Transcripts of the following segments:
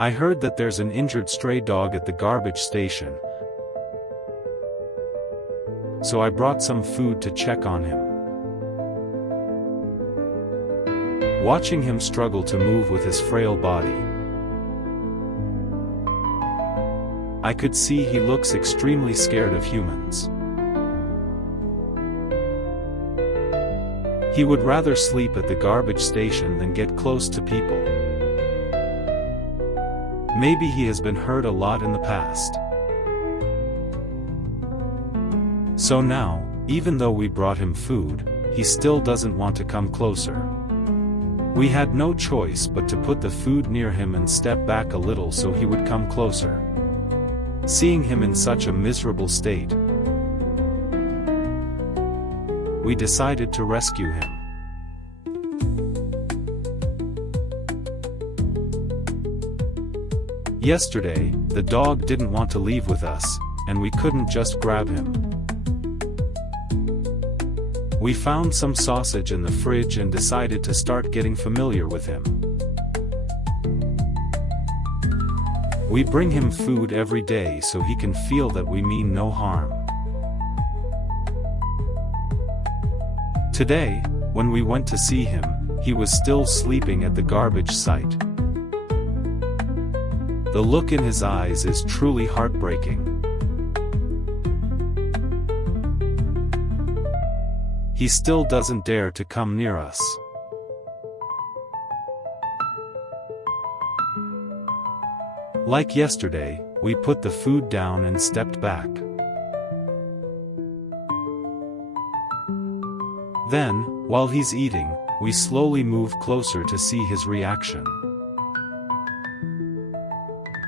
I heard that there's an injured stray dog at the garbage station, so I brought some food to check on him. Watching him struggle to move with his frail body, I could see he looks extremely scared of humans. He would rather sleep at the garbage station than get close to people. Maybe he has been hurt a lot in the past. So now, even though we brought him food, he still doesn't want to come closer. We had no choice but to put the food near him and step back a little so he would come closer. Seeing him in such a miserable state, we decided to rescue him. Yesterday, the dog didn't want to leave with us, and we couldn't just grab him. We found some sausage in the fridge and decided to start getting familiar with him. We bring him food every day so he can feel that we mean no harm. Today, when we went to see him, he was still sleeping at the garbage site. The look in his eyes is truly heartbreaking. He still doesn't dare to come near us. Like yesterday, we put the food down and stepped back. Then, while he's eating, we slowly move closer to see his reaction.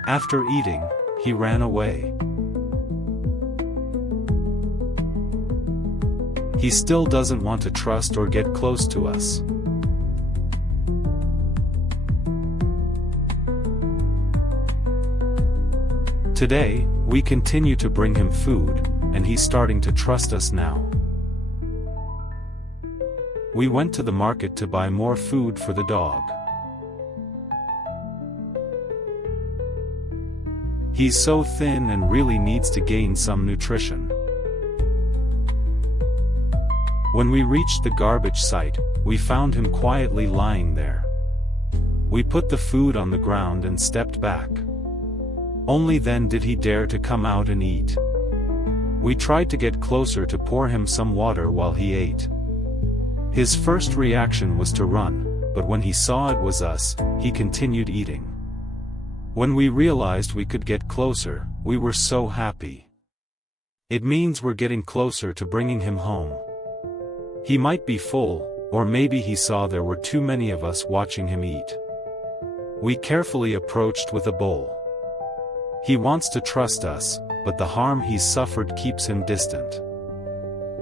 After eating, he ran away. He still doesn't want to trust or get close to us. Today, we continue to bring him food, and he's starting to trust us now. We went to the market to buy more food for the dog. He's so thin and really needs to gain some nutrition. When we reached the garbage site, we found him quietly lying there. We put the food on the ground and stepped back. Only then did he dare to come out and eat. We tried to get closer to pour him some water while he ate. His first reaction was to run, but when he saw it was us, he continued eating. When we realized we could get closer, we were so happy. It means we're getting closer to bringing him home. He might be full, or maybe he saw there were too many of us watching him eat. We carefully approached with a bowl. He wants to trust us, but the harm he's suffered keeps him distant.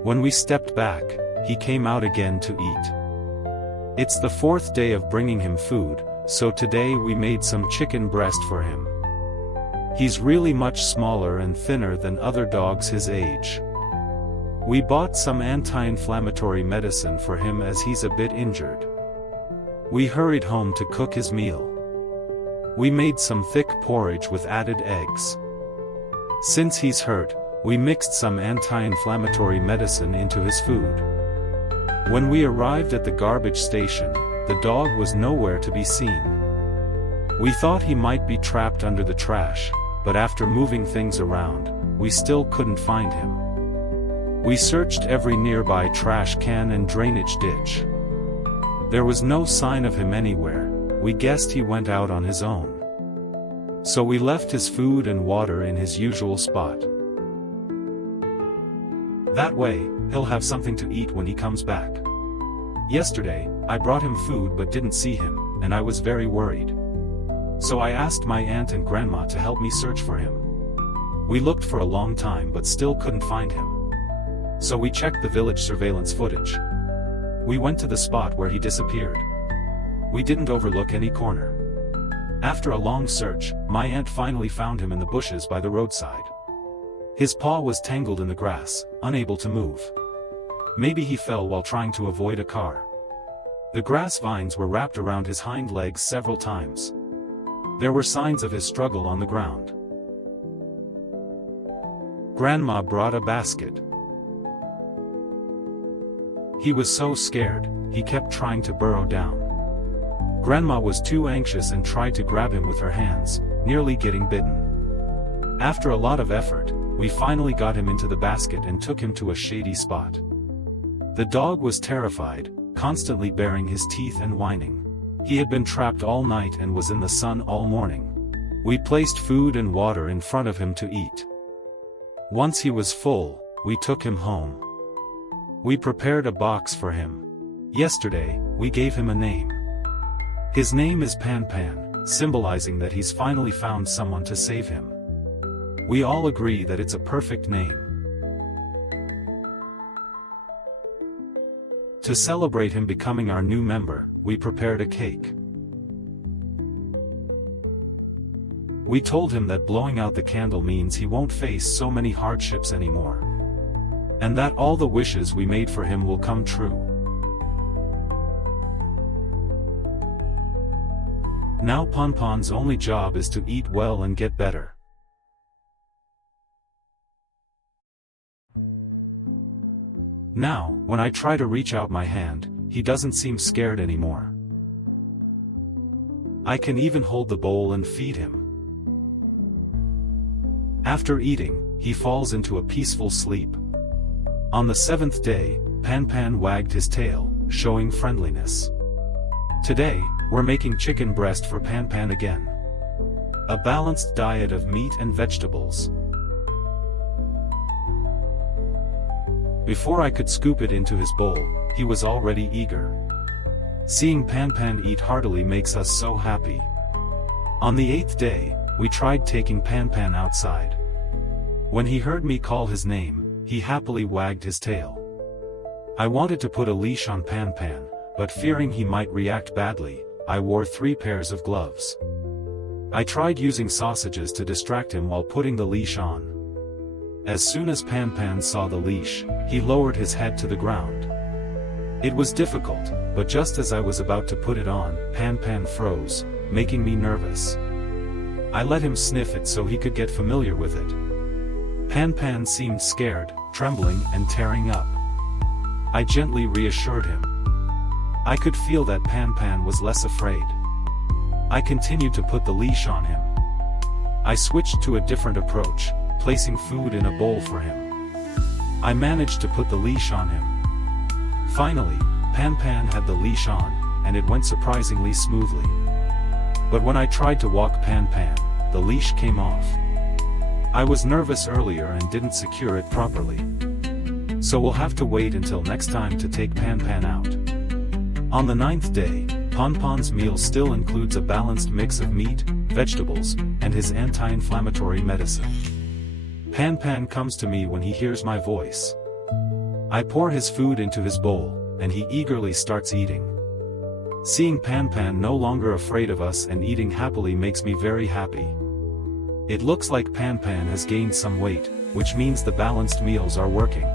When we stepped back, he came out again to eat. It's the fourth day of bringing him food, so today we made some chicken breast for him. He's really much smaller and thinner than other dogs his age. We bought some anti-inflammatory medicine for him as he's a bit injured. We hurried home to cook his meal. We made some thick porridge with added eggs. Since he's hurt, we mixed some anti-inflammatory medicine into his food. When we arrived at the garbage station, the dog was nowhere to be seen. We thought he might be trapped under the trash, but after moving things around, we still couldn't find him. We searched every nearby trash can and drainage ditch. There was no sign of him anywhere. We guessed he went out on his own. So we left his food and water in his usual spot. That way, he'll have something to eat when he comes back. Yesterday, I brought him food but didn't see him, and I was very worried. So I asked my aunt and grandma to help me search for him. We looked for a long time but still couldn't find him. So we checked the village surveillance footage. We went to the spot where he disappeared. We didn't overlook any corner. After a long search, my aunt finally found him in the bushes by the roadside. His paw was tangled in the grass, unable to move. Maybe he fell while trying to avoid a car. The grass vines were wrapped around his hind legs several times. There were signs of his struggle on the ground. Grandma brought a basket. He was so scared, he kept trying to burrow down. Grandma was too anxious and tried to grab him with her hands, nearly getting bitten. After a lot of effort, we finally got him into the basket and took him to a shady spot. The dog was terrified, constantly baring his teeth and whining. He had been trapped all night and was in the sun all morning. We placed food and water in front of him to eat. Once he was full, we took him home. We prepared a box for him. Yesterday, we gave him a name. His name is Pan Pan, symbolizing that he's finally found someone to save him. We all agree that it's a perfect name. To celebrate him becoming our new member, we prepared a cake. We told him that blowing out the candle means he won't face so many hardships anymore. And that all the wishes we made for him will come true. Now Ponpon's only job is to eat well and get better. Now, when I try to reach out my hand, he doesn't seem scared anymore. I can even hold the bowl and feed him. After eating, he falls into a peaceful sleep. On the 7th day, Pan Pan wagged his tail, showing friendliness. Today, we're making chicken breast for Pan Pan again. A balanced diet of meat and vegetables. Before I could scoop it into his bowl, he was already eager. Seeing Pan Pan eat heartily makes us so happy. On the 8th day, we tried taking Pan Pan outside. When he heard me call his name, he happily wagged his tail. I wanted to put a leash on Pan Pan, but fearing he might react badly, I wore 3 pairs of gloves. I tried using sausages to distract him while putting the leash on. As soon as Pan Pan saw the leash, he lowered his head to the ground. It was difficult, but just as I was about to put it on, Pan Pan froze, making me nervous. I let him sniff it so he could get familiar with it. Pan Pan seemed scared, trembling and tearing up. I gently reassured him. I could feel that Pan Pan was less afraid. I continued to put the leash on him. I switched to a different approach, placing food in a bowl for him. I managed to put the leash on him. Finally, Pan Pan had the leash on, and it went surprisingly smoothly. But when I tried to walk Pan Pan, the leash came off. I was nervous earlier and didn't secure it properly. So we'll have to wait until next time to take Pan Pan out. On the 9th day, Ponpon's meal still includes a balanced mix of meat, vegetables, and his anti-inflammatory medicine. Pan Pan comes to me when he hears my voice. I pour his food into his bowl, and he eagerly starts eating. Seeing Pan Pan no longer afraid of us and eating happily makes me very happy. It looks like Pan Pan has gained some weight, which means the balanced meals are working.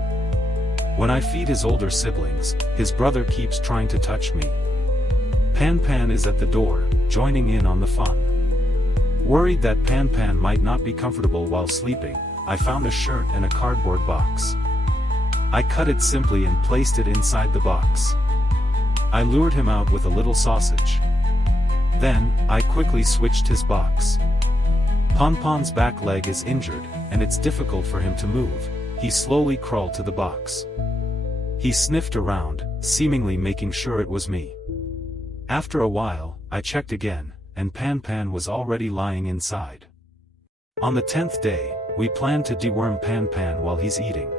When I feed his older siblings, his brother keeps trying to touch me. Pan Pan is at the door, joining in on the fun. Worried that Pan Pan might not be comfortable while sleeping, I found a shirt and a cardboard box. I cut it simply and placed it inside the box. I lured him out with a little sausage. Then, I quickly switched his box. Ponpon's back leg is injured, and it's difficult for him to move. He slowly crawled to the box. He sniffed around, seemingly making sure it was me. After a while, I checked again, and Pan Pan was already lying inside. On the 10th day, we planned to deworm Pan Pan while he's eating.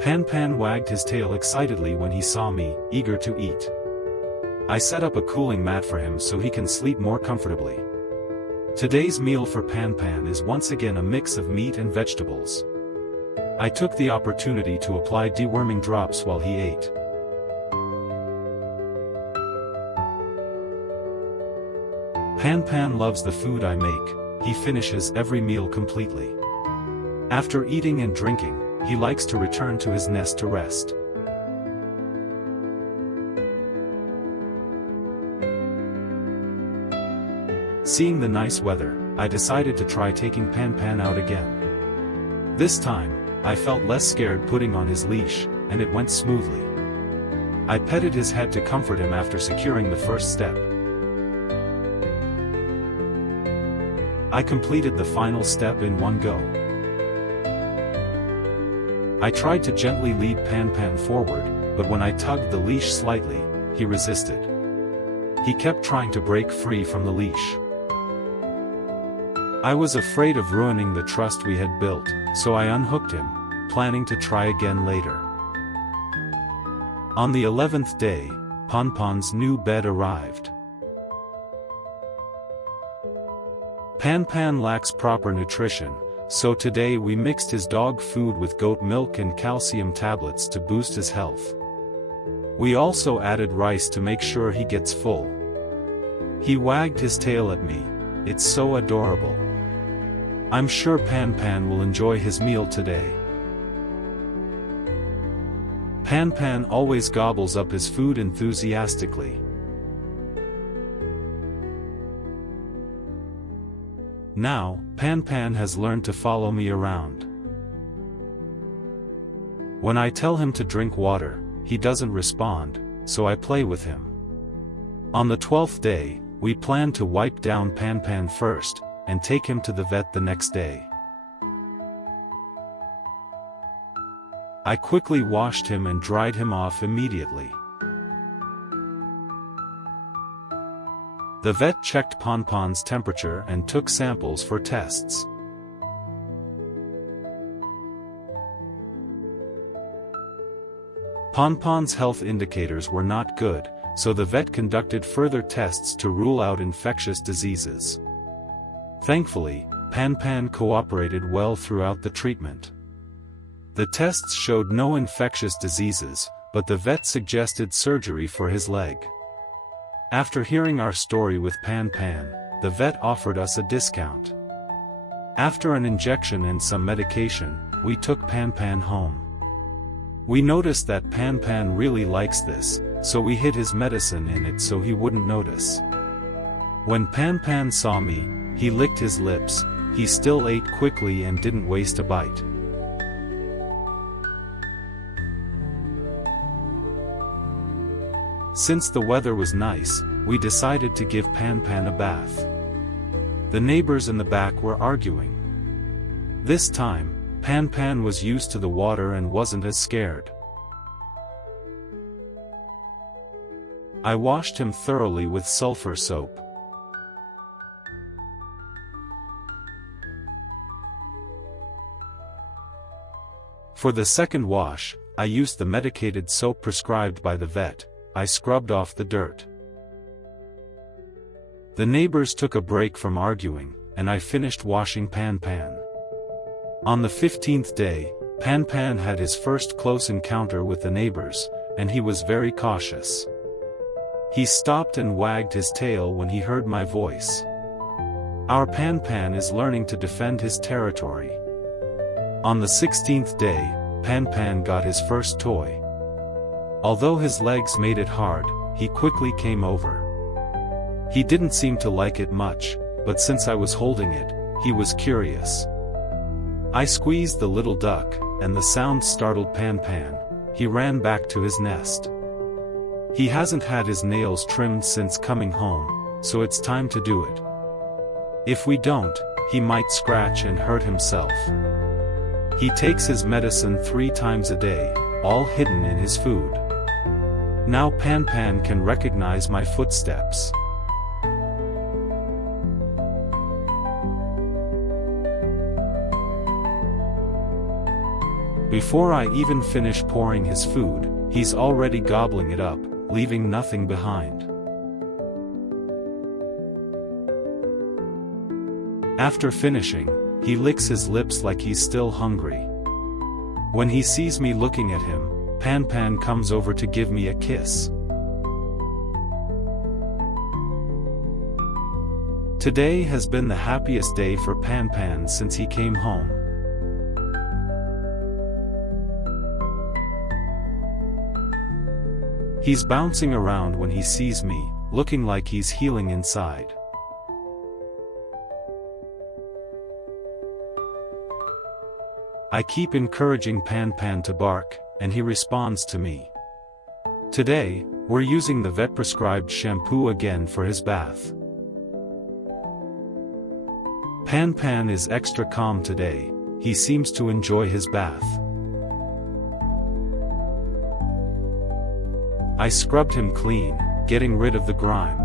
Pan Pan wagged his tail excitedly when he saw me, eager to eat. I set up a cooling mat for him so he can sleep more comfortably. Today's meal for Pan Pan is once again a mix of meat and vegetables. I took the opportunity to apply deworming drops while he ate. Pan Pan loves the food I make. He finishes every meal completely. After eating and drinking, he likes to return to his nest to rest. Seeing the nice weather, I decided to try taking Pan Pan out again. This time, I felt less scared putting on his leash, and it went smoothly. I petted his head to comfort him after securing the first step. I completed the final step in one go. I tried to gently lead Pan Pan forward, but when I tugged the leash slightly, he resisted. He kept trying to break free from the leash. I was afraid of ruining the trust we had built, so I unhooked him, planning to try again later. On the 11th day, Pan Pan's new bed arrived. Pan Pan lacks proper nutrition, so today we mixed his dog food with goat milk and calcium tablets to boost his health. We also added rice to make sure he gets full. He wagged his tail at me. It's so adorable. I'm sure Pan Pan will enjoy his meal today. Pan Pan always gobbles up his food enthusiastically. Now, Pan Pan has learned to follow me around. When I tell him to drink water, he doesn't respond, so I play with him. On the 12th day, we plan to wipe down Pan Pan first, and take him to the vet the next day. I quickly washed him and dried him off immediately. The vet checked Pan Pan's temperature and took samples for tests. Pan Pan's health indicators were not good, so the vet conducted further tests to rule out infectious diseases. Thankfully, Pan Pan cooperated well throughout the treatment. The tests showed no infectious diseases, but the vet suggested surgery for his leg. After hearing our story with Pan Pan, the vet offered us a discount. After an injection and some medication, we took Pan Pan home. We noticed that Pan Pan really likes this, so we hid his medicine in it so he wouldn't notice. When Pan Pan saw me, he licked his lips. He still ate quickly and didn't waste a bite. Since the weather was nice, we decided to give Pan Pan a bath. The neighbors in the back were arguing. This time, Pan Pan was used to the water and wasn't as scared. I washed him thoroughly with sulfur soap. For the second wash, I used the medicated soap prescribed by the vet. I scrubbed off the dirt. The neighbors took a break from arguing, and I finished washing Pan Pan. On the 15th day, Pan Pan had his first close encounter with the neighbors, and he was very cautious. He stopped and wagged his tail when he heard my voice. Our Pan Pan is learning to defend his territory. On the 16th day, Pan Pan got his first toy. Although his legs made it hard, he quickly came over. He didn't seem to like it much, but since I was holding it, he was curious. I squeezed the little duck, and the sound startled Pan Pan. He ran back to his nest. He hasn't had his nails trimmed since coming home, so it's time to do it. If we don't, he might scratch and hurt himself. He takes his medicine 3 times a day, all hidden in his food. Now Pan Pan can recognize my footsteps. Before I even finish pouring his food, he's already gobbling it up, leaving nothing behind. After finishing, he licks his lips like he's still hungry. When he sees me looking at him, Pan Pan comes over to give me a kiss. Today has been the happiest day for Pan Pan since he came home. He's bouncing around when he sees me, looking like he's healing inside. I keep encouraging Pan Pan to bark, and he responds to me. Today, we're using the vet-prescribed shampoo again for his bath. Pan Pan is extra calm today, he seems to enjoy his bath. I scrubbed him clean, getting rid of the grime.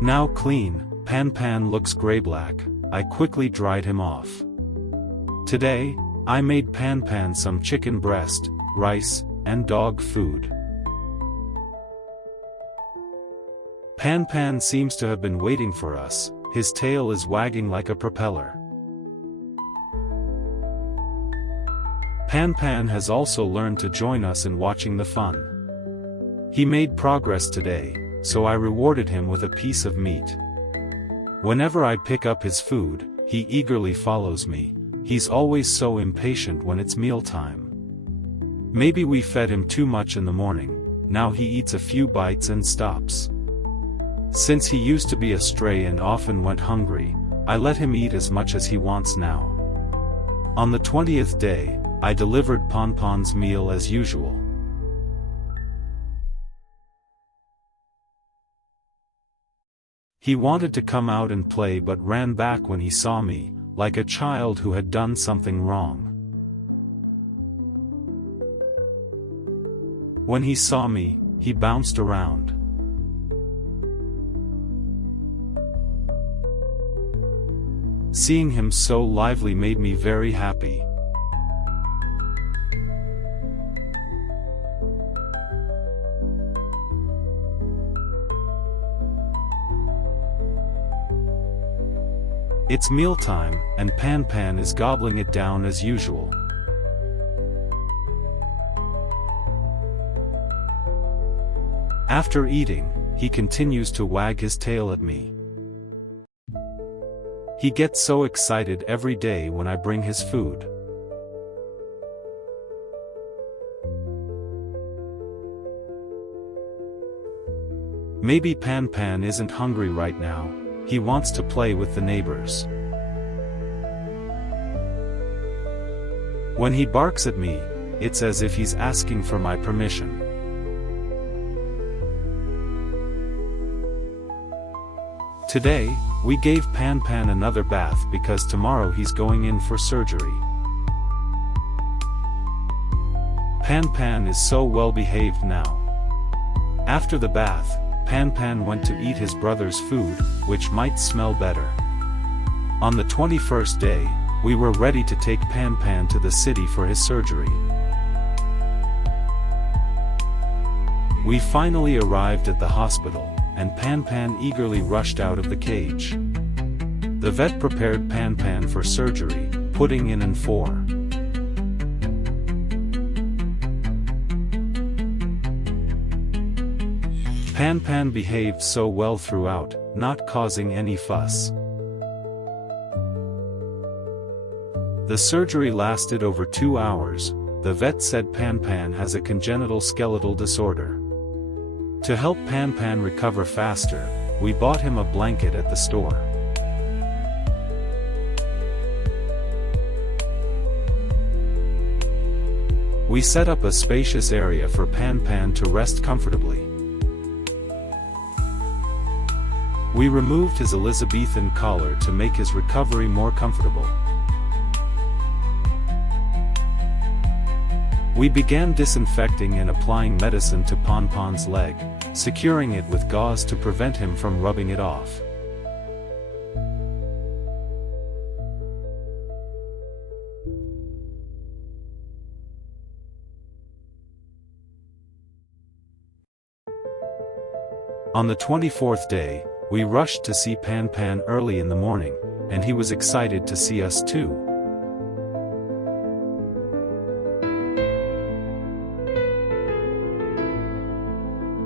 Now clean, Pan Pan looks gray-black. I quickly dried him off. Today, I made Pan Pan some chicken breast, rice, and dog food. Pan Pan seems to have been waiting for us, his tail is wagging like a propeller. Pan Pan has also learned to join us in watching the fun. He made progress today, so I rewarded him with a piece of meat. Whenever I pick up his food, he eagerly follows me. He's always so impatient when it's mealtime. Maybe we fed him too much in the morning, now he eats a few bites and stops. Since he used to be a stray and often went hungry, I let him eat as much as he wants now. On the 20th day, I delivered Pon Pon's meal as usual. He wanted to come out and play but ran back when he saw me, like a child who had done something wrong. When he saw me, he bounced around. Seeing him so lively made me very happy. It's mealtime, and Pan Pan is gobbling it down as usual. After eating, he continues to wag his tail at me. He gets so excited every day when I bring his food. Maybe Pan Pan isn't hungry right now. He wants to play with the neighbors. When he barks at me, it's as if he's asking for my permission. Today, we gave Pan Pan another bath because tomorrow he's going in for surgery. Pan Pan is so well behaved now. After the bath, Pan Pan went to eat his brother's food, which might smell better. On the 21st day, we were ready to take Pan Pan to the city for his surgery. We finally arrived at the hospital, and Pan Pan eagerly rushed out of the cage. The vet prepared Pan Pan for surgery, putting in an 4. Pan Pan behaved so well throughout, not causing any fuss. The surgery lasted over 2 hours. The vet said Pan Pan has a congenital skeletal disorder. To help Pan Pan recover faster, we bought him a blanket at the store. We set up a spacious area for Pan Pan to rest comfortably. We removed his Elizabethan collar to make his recovery more comfortable. We began disinfecting and applying medicine to Pon Pon's leg, securing it with gauze to prevent him from rubbing it off. On the 24th day, we rushed to see Pan Pan early in the morning, and he was excited to see us too.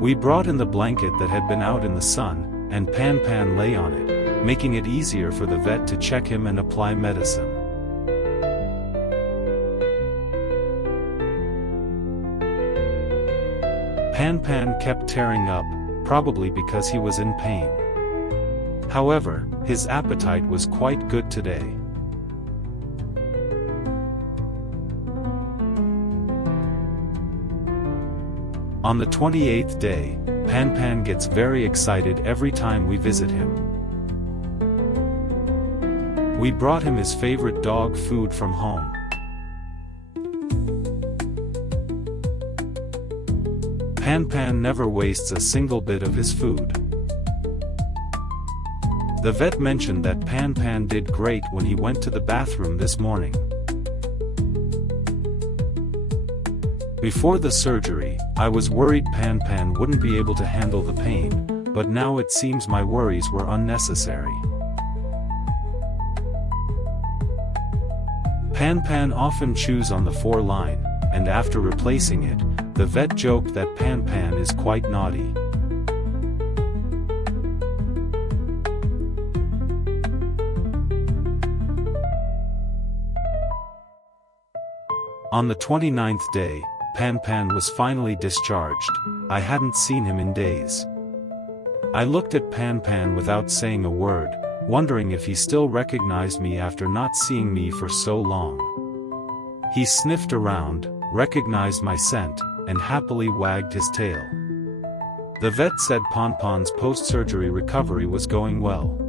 We brought in the blanket that had been out in the sun, and Pan Pan lay on it, making it easier for the vet to check him and apply medicine. Pan Pan kept tearing up, probably because he was in pain. However, his appetite was quite good today. On the 28th day, Pan Pan gets very excited every time we visit him. We brought him his favorite dog food from home. Pan Pan never wastes a single bit of his food. The vet mentioned that Pan Pan did great when he went to the bathroom this morning. Before the surgery, I was worried Pan Pan wouldn't be able to handle the pain, but now it seems my worries were unnecessary. Pan Pan often chews on the foreline, and after replacing it, the vet joked that Pan Pan is quite naughty. On the 29th day, Pan Pan was finally discharged. I hadn't seen him in days. I looked at Pan Pan without saying a word, wondering if he still recognized me after not seeing me for so long. He sniffed around, recognized my scent, and happily wagged his tail. The vet said Pan Pan's post-surgery recovery was going well.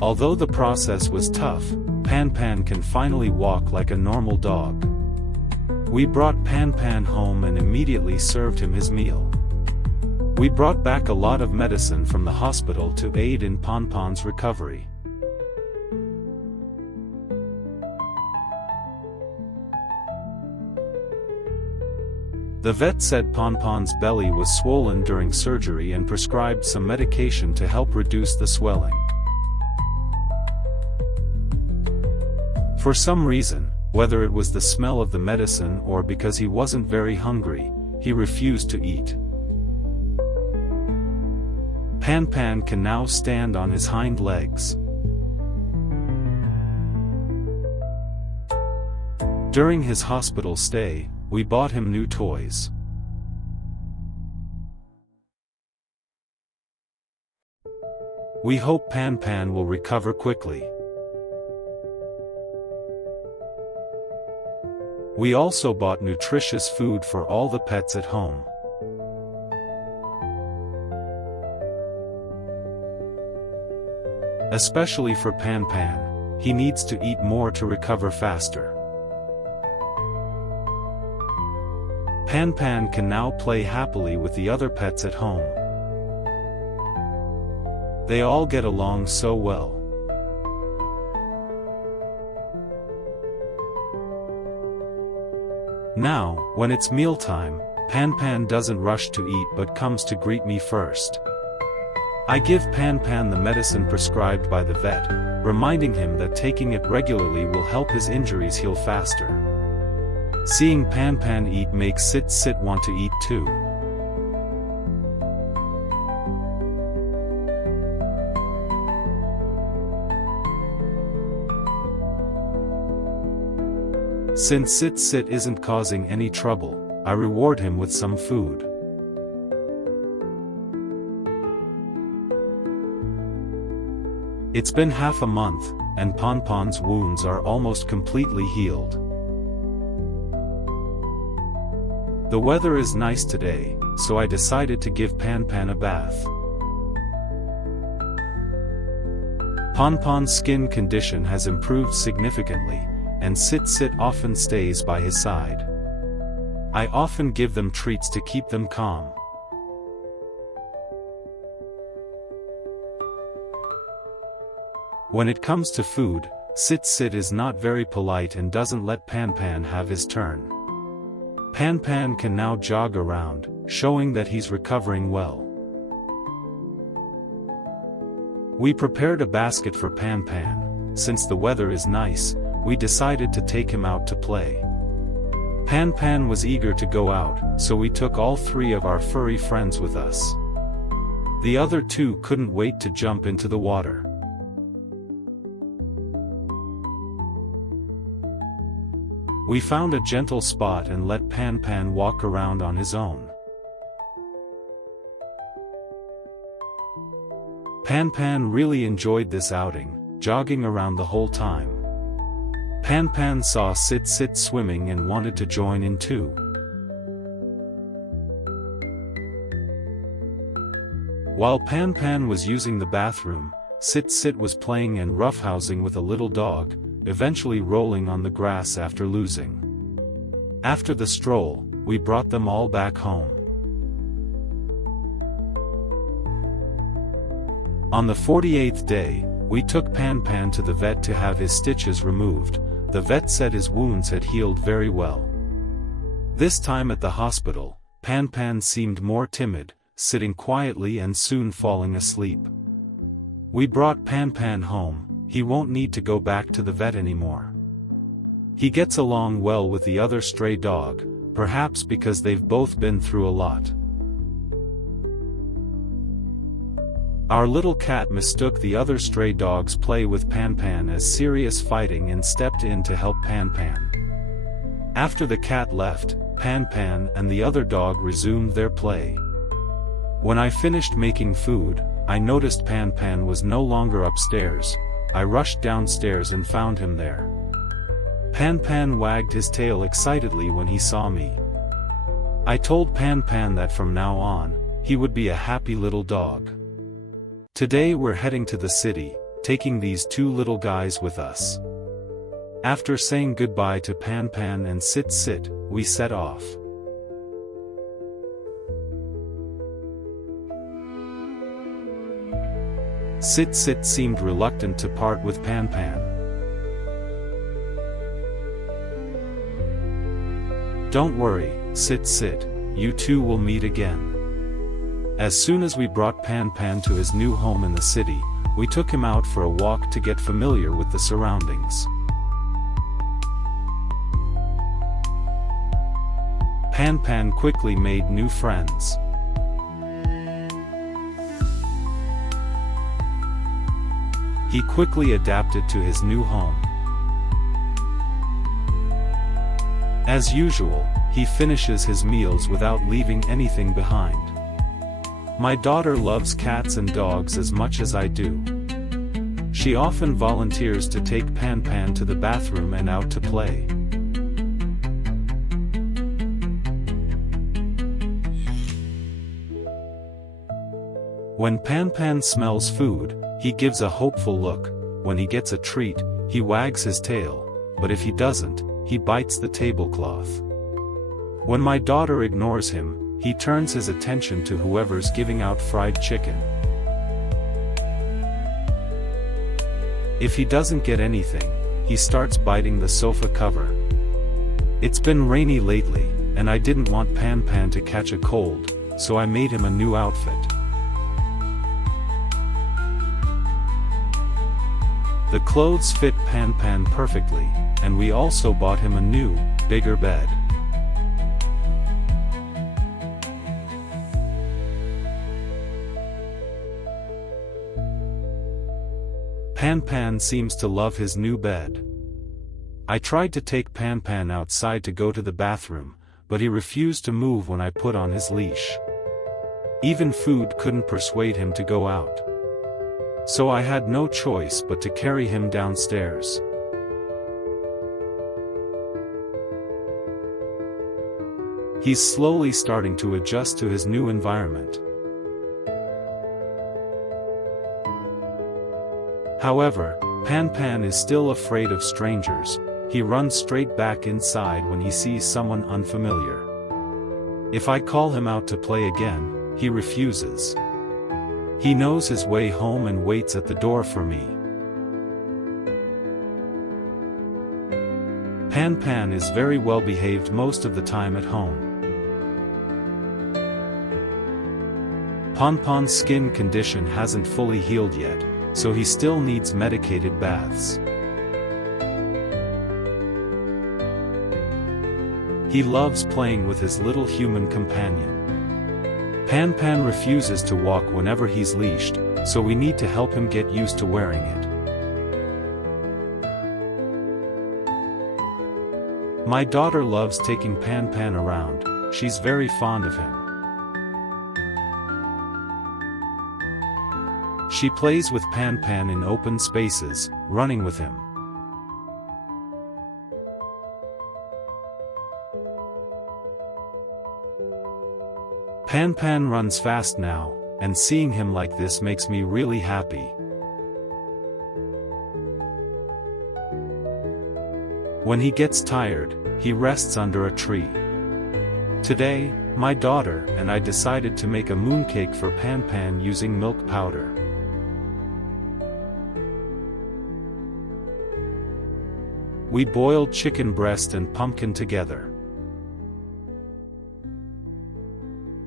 Although the process was tough, Pan Pan can finally walk like a normal dog. We brought Pan Pan home and immediately served him his meal. We brought back a lot of medicine from the hospital to aid in Pan Pan's recovery. The vet said Pan Pan's belly was swollen during surgery and prescribed some medication to help reduce the swelling. For some reason, whether it was the smell of the medicine or because he wasn't very hungry, he refused to eat. Pan Pan can now stand on his hind legs. During his hospital stay, we bought him new toys. We hope Pan Pan will recover quickly. We also bought nutritious food for all the pets at home. Especially for Pan Pan, he needs to eat more to recover faster. Pan Pan can now play happily with the other pets at home. They all get along so well. Now, when it's mealtime, Pan Pan doesn't rush to eat but comes to greet me first. I give Pan Pan the medicine prescribed by the vet, reminding him that taking it regularly will help his injuries heal faster. Seeing Pan Pan eat makes Sit Sit want to eat too. Since Sit Sit isn't causing any trouble, I reward him with some food. It's been half a month, and Pan Pan's wounds are almost completely healed. The weather is nice today, so I decided to give Pan Pan a bath. Pan Pan's skin condition has improved significantly, and Sit Sit often stays by his side. I often give them treats to keep them calm. When it comes to food, Sit Sit is not very polite and doesn't let Pan Pan have his turn. Pan Pan can now jog around, showing that he's recovering well. We prepared a basket for Pan Pan. Since the weather is nice, we decided to take him out to play. Pan Pan was eager to go out, so we took all three of our furry friends with us. The other two couldn't wait to jump into the water. We found a gentle spot and let Pan Pan walk around on his own. Pan Pan really enjoyed this outing, jogging around the whole time. Pan Pan saw Sit Sit swimming and wanted to join in too. While Pan Pan was using the bathroom, Sit Sit was playing and roughhousing with a little dog, eventually rolling on the grass after losing. After the stroll, we brought them all back home. On the 48th day, we took Pan Pan to the vet to have his stitches removed. The vet said his wounds had healed very well. This time at the hospital, Pan Pan seemed more timid, sitting quietly and soon falling asleep. We brought Pan Pan home. He won't need to go back to the vet anymore. He gets along well with the other stray dog, perhaps because they've both been through a lot. Our little cat mistook the other stray dog's play with Pan Pan as serious fighting and stepped in to help Pan Pan. After the cat left, Pan Pan and the other dog resumed their play. When I finished making food, I noticed Pan Pan was no longer upstairs. I rushed downstairs and found him there. Pan Pan wagged his tail excitedly when he saw me. I told Pan Pan that from now on, he would be a happy little dog. Today we're heading to the city, taking these two little guys with us. After saying goodbye to Pan Pan and Sit Sit, we set off. Sit Sit seemed reluctant to part with Pan Pan. Don't worry, Sit Sit, you two will meet again. As soon as we brought Pan Pan to his new home in the city, we took him out for a walk to get familiar with the surroundings. Pan Pan quickly made new friends. He quickly adapted to his new home. As usual, he finishes his meals without leaving anything behind. My daughter loves cats and dogs as much as I do. She often volunteers to take Pan Pan to the bathroom and out to play. When Pan Pan smells food, he gives a hopeful look. When he gets a treat, he wags his tail, but if he doesn't, he bites the tablecloth. When my daughter ignores him, he turns his attention to whoever's giving out fried chicken. If he doesn't get anything, he starts biting the sofa cover. It's been rainy lately, and I didn't want Pan Pan to catch a cold, so I made him a new outfit. The clothes fit Pan Pan perfectly, and we also bought him a new, bigger bed. Pan Pan seems to love his new bed. I tried to take Pan Pan outside to go to the bathroom, but he refused to move when I put on his leash. Even food couldn't persuade him to go out. So I had no choice but to carry him downstairs. He's slowly starting to adjust to his new environment. However, Pan Pan is still afraid of strangers. He runs straight back inside when he sees someone unfamiliar. If I call him out to play again, he refuses. He knows his way home and waits at the door for me. Pan Pan is very well behaved most of the time at home. Pan Pan's skin condition hasn't fully healed yet, so he still needs medicated baths. He loves playing with his little human companion. Pan Pan refuses to walk whenever he's leashed, so we need to help him get used to wearing it. My daughter loves taking Pan Pan around. She's very fond of him. She plays with Pan Pan in open spaces, running with him. Pan Pan runs fast now, and seeing him like this makes me really happy. When he gets tired, he rests under a tree. Today, my daughter and I decided to make a mooncake for Pan Pan using milk powder. We boiled chicken breast and pumpkin together.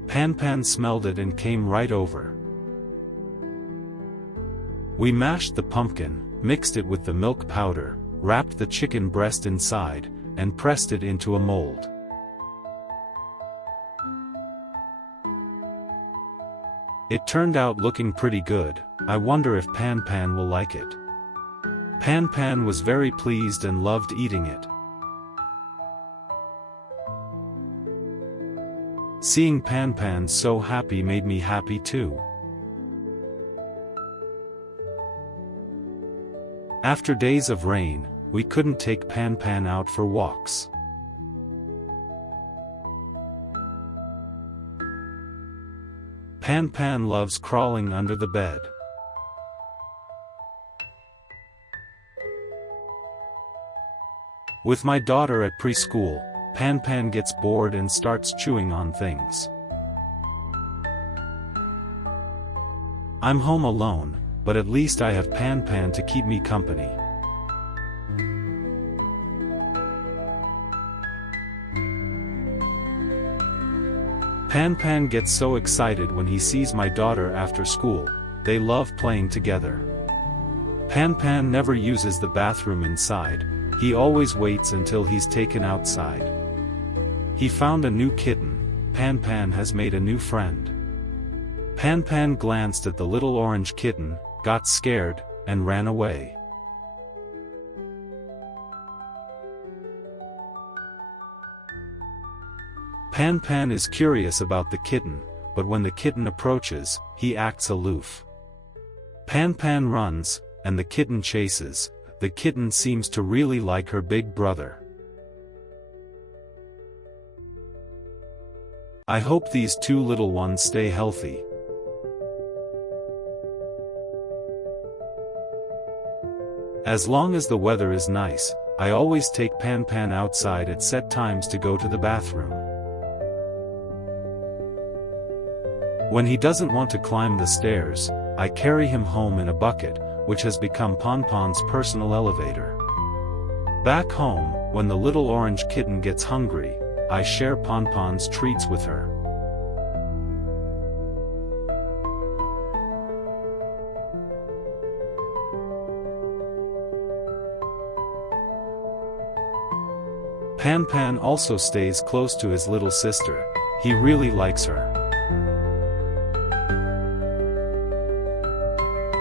Pan Pan smelled it and came right over. We mashed the pumpkin, mixed it with the milk powder, wrapped the chicken breast inside, and pressed it into a mold. It turned out looking pretty good. I wonder if Pan Pan will like it. Pan Pan was very pleased and loved eating it. Seeing Pan Pan so happy made me happy too. After days of rain, we couldn't take Pan Pan out for walks. Pan Pan loves crawling under the bed. With my daughter at preschool, Pan Pan gets bored and starts chewing on things. I'm home alone, but at least I have Pan Pan to keep me company. Pan Pan gets so excited when he sees my daughter after school. They love playing together. Pan Pan never uses the bathroom inside. He always waits until he's taken outside. He found a new kitten. Pan Pan has made a new friend. Pan Pan glanced at the little orange kitten, got scared, and ran away. Pan Pan is curious about the kitten, but when the kitten approaches, he acts aloof. Pan Pan runs, and the kitten chases. The kitten seems to really like her big brother. I hope these two little ones stay healthy. As long as the weather is nice, I always take Pan Pan outside at set times to go to the bathroom. When he doesn't want to climb the stairs, I carry him home in a bucket, which has become Pon Pon's personal elevator. Back home, when the little orange kitten gets hungry, I share Pon Pon's treats with her. Pan Pan also stays close to his little sister. He really likes her.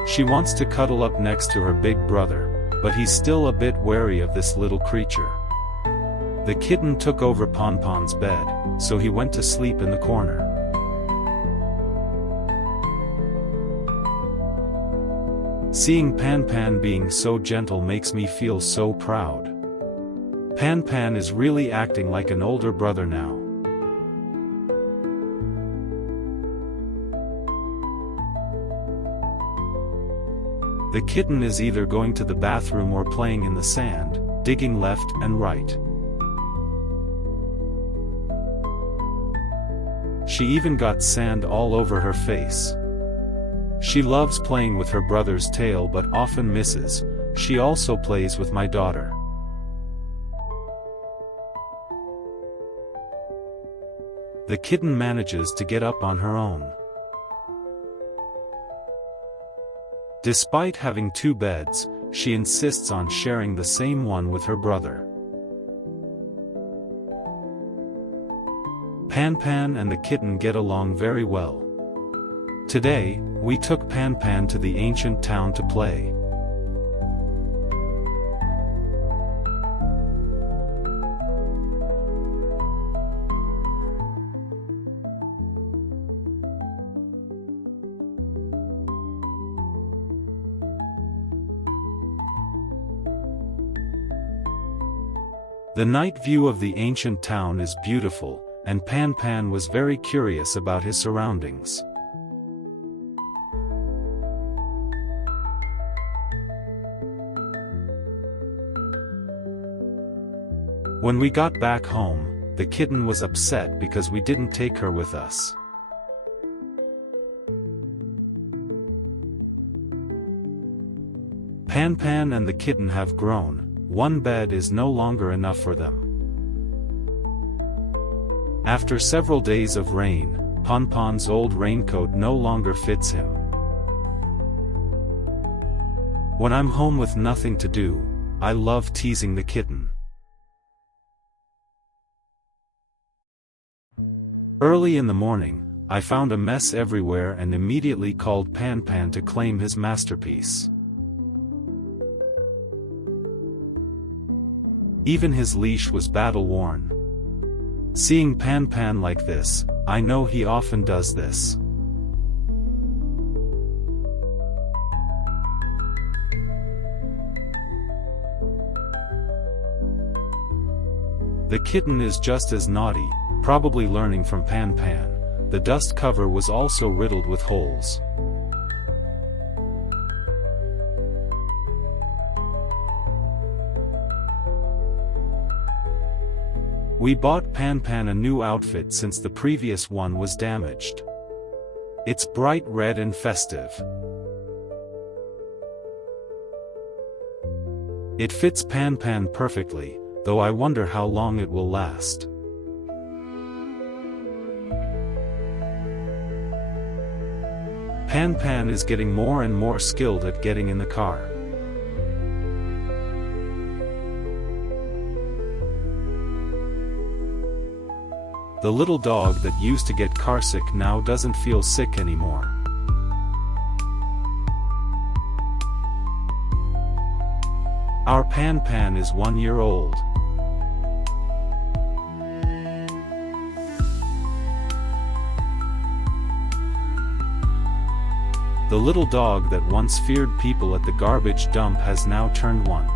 She wants to cuddle up next to her big brother, but he's still a bit wary of this little creature. The kitten took over Pon Pon's bed, so he went to sleep in the corner. Seeing Pan Pan being so gentle makes me feel so proud. Pan Pan is really acting like an older brother now. The kitten is either going to the bathroom or playing in the sand, digging left and right. She even got sand all over her face. She loves playing with her brother's tail but often misses. She also plays with my daughter. The kitten manages to get up on her own. Despite having two beds, she insists on sharing the same one with her brother. Pan Pan and the kitten get along very well. Today, we took Pan Pan to the ancient town to play. The night view of the ancient town is beautiful, and Pan Pan was very curious about his surroundings. When we got back home, the kitten was upset because we didn't take her with us. Pan Pan and the kitten have grown. One bed is no longer enough for them. After several days of rain, Pan Pan's old raincoat no longer fits him. When I'm home with nothing to do, I love teasing the kitten. Early in the morning, I found a mess everywhere and immediately called Pan Pan to claim his masterpiece. Even his leash was battle-worn. Seeing Pan Pan like this, I know he often does this. The kitten is just as naughty, probably learning from Pan Pan. The dust cover was also riddled with holes. We bought Pan Pan a new outfit since the previous one was damaged. It's bright red and festive. It fits Pan Pan perfectly, though I wonder how long it will last. Pan Pan is getting more and more skilled at getting in the car. The little dog that used to get carsick now doesn't feel sick anymore. Our Pan Pan is 1 year old. The little dog that once feared people at the garbage dump has now turned one.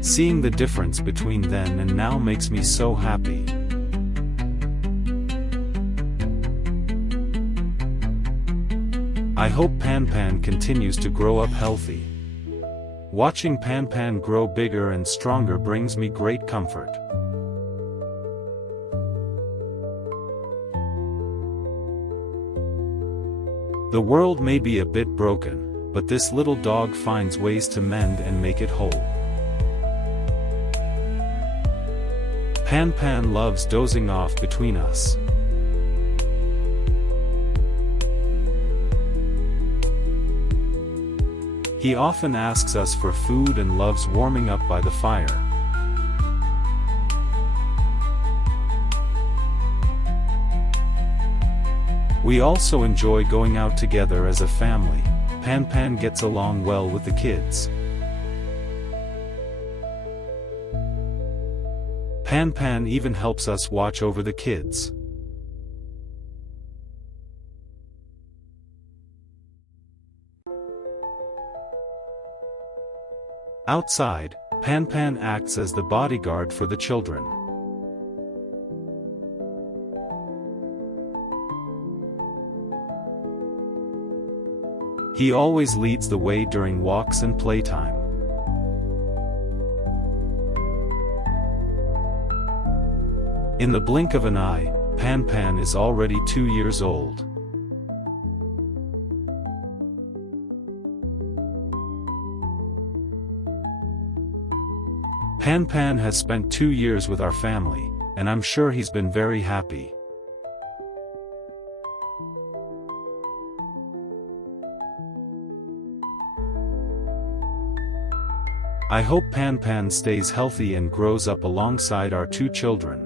Seeing the difference between then and now makes me so happy. I hope Pan Pan continues to grow up healthy. Watching Pan Pan grow bigger and stronger brings me great comfort. The world may be a bit broken, but this little dog finds ways to mend and make it whole. Pan Pan loves dozing off between us. He often asks us for food and loves warming up by the fire. We also enjoy going out together as a family. Pan Pan gets along well with the kids. Pan Pan even helps us watch over the kids. Outside, Pan Pan acts as the bodyguard for the children. He always leads the way during walks and playtime. In the blink of an eye, Pan Pan is already 2 years old. Pan Pan has spent 2 years with our family, and I'm sure he's been very happy. I hope Pan Pan stays healthy and grows up alongside our 2 children.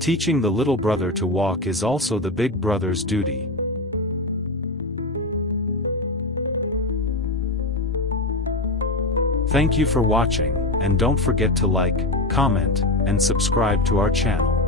Teaching the little brother to walk is also the big brother's duty. Thank you for watching, and don't forget to like, comment, and subscribe to our channel.